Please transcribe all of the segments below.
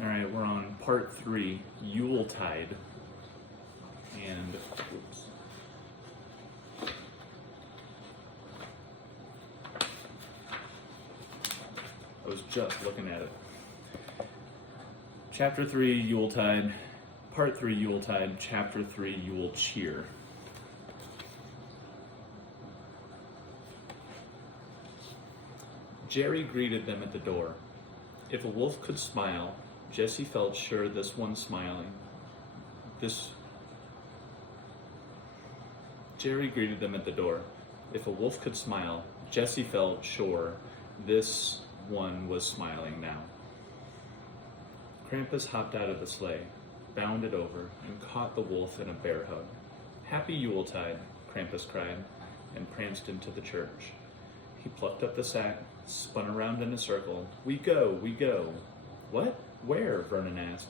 All right, we're on part 3, Yuletide. And, oops. I was just looking at it. Chapter 3, Yuletide. Part 3, Yuletide. Chapter 3, Yule Cheer. Jerry greeted them at the door. If a wolf could smile, Jesse felt sure this one smiling. Jerry greeted them at the door. If a wolf could smile, Jesse felt sure this one was smiling now. Krampus hopped out of the sleigh, bounded over, and caught the wolf in a bear hug. "Happy Yuletide," Krampus cried, and pranced into the church. He plucked up the sack, spun around in a circle. We go, we go." "What? Where?" Vernon asked,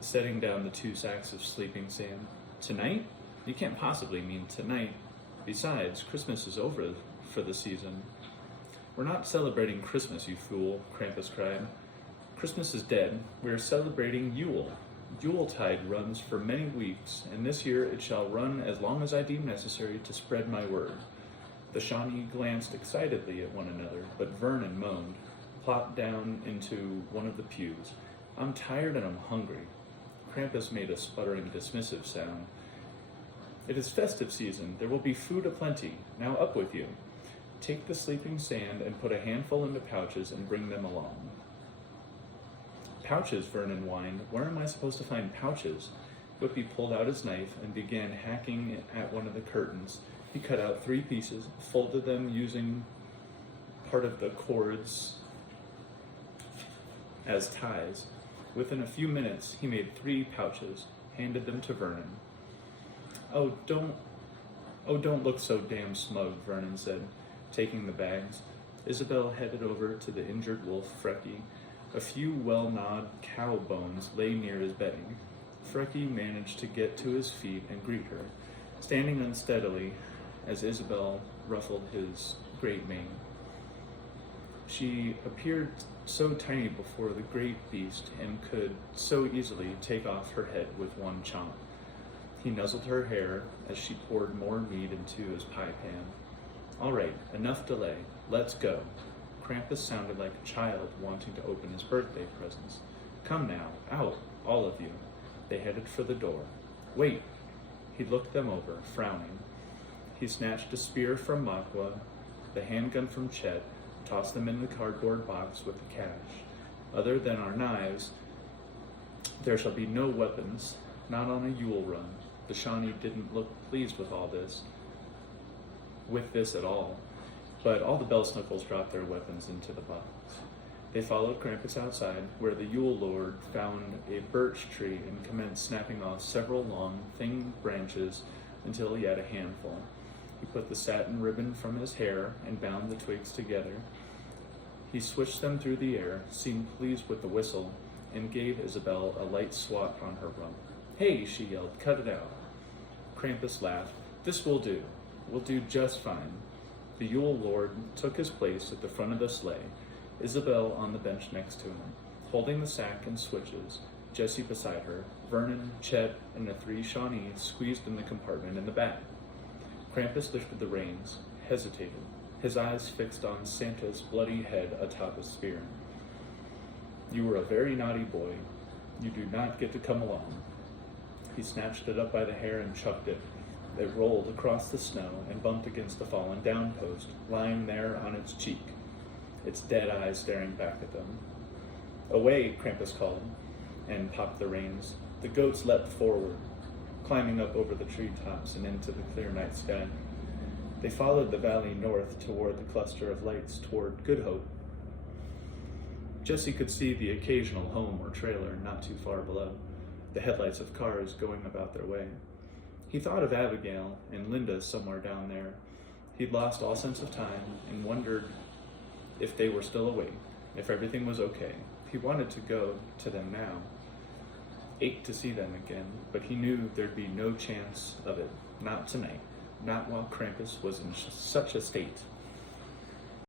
setting down the 2 sacks of sleeping sand. "Tonight? You can't possibly mean tonight. Besides, Christmas is over for the season." "We're not celebrating Christmas, you fool," Krampus cried. "Christmas is dead. We are celebrating Yule. Yuletide runs for many weeks, and this year it shall run as long as I deem necessary to spread my word." The Shawnee glanced excitedly at one another, but Vernon moaned, plopped down into one of the pews. "I'm tired and I'm hungry." Krampus made a sputtering, dismissive sound. "It is festive season. There will be food aplenty. Now up with you. Take the sleeping sand and put a handful into pouches and bring them along." "Pouches," Vernon whined. "Where am I supposed to find pouches?" Whippy pulled out his knife and began hacking at one of the curtains. He cut out 3 pieces, folded them using part of the cords as ties. Within a few minutes, he made 3 pouches, handed them to Vernon. Oh, don't look so damn smug," Vernon said, taking the bags. Isabel headed over to the injured wolf, Frecky. A few well-gnawed cow bones lay near his bedding. Frecky managed to get to his feet and greet her, standing unsteadily as Isabel ruffled his great mane. She appeared so tiny before the great beast and could so easily take off her head with one chomp. He nuzzled her hair as she poured more meat into his pie pan. "All right, enough delay. Let's go." Krampus sounded like a child wanting to open his birthday presents. "Come now, out, all of you." They headed for the door. "Wait." He looked them over, frowning. He snatched a spear from Makwa, the handgun from Chet, tossed them in the cardboard box with the cash. "Other than our knives, there shall be no weapons, not on a Yule run." The Shawnee didn't look pleased with this at all, but all the Belsnickles dropped their weapons into the box. They followed Krampus outside, where the Yule Lord found a birch tree and commenced snapping off several long, thin branches until he had a handful. He put the satin ribbon from his hair and bound the twigs together. He swished them through the air, seemed pleased with the whistle, and gave Isabel a light swat on her rump. "Hey," she yelled, "cut it out." Krampus laughed. "This will do. We'll do just fine." The Yule Lord took his place at the front of the sleigh, Isabel on the bench next to him, holding the sack and switches, Jesse beside her, Vernon, Chet, and the 3 Shawnees squeezed in the compartment in the back. Krampus lifted the reins, hesitated, his eyes fixed on Santa's bloody head atop a spear. "You were a very naughty boy. You do not get to come along." He snatched it up by the hair and chucked it. It rolled across the snow and bumped against the fallen down post, lying there on its cheek, its dead eyes staring back at them. "Away," Krampus called, and popped the reins. The goats leapt forward, climbing up over the treetops and into the clear night sky. They followed the valley north toward the cluster of lights toward Good Hope. Jesse could see the occasional home or trailer not too far below, the headlights of cars going about their way. He thought of Abigail and Linda somewhere down there. He'd lost all sense of time and wondered if they were still awake, if everything was okay. He wanted to go to them now, ached to see them again, but he knew there'd be no chance of it, not tonight, not while Krampus was in such a state.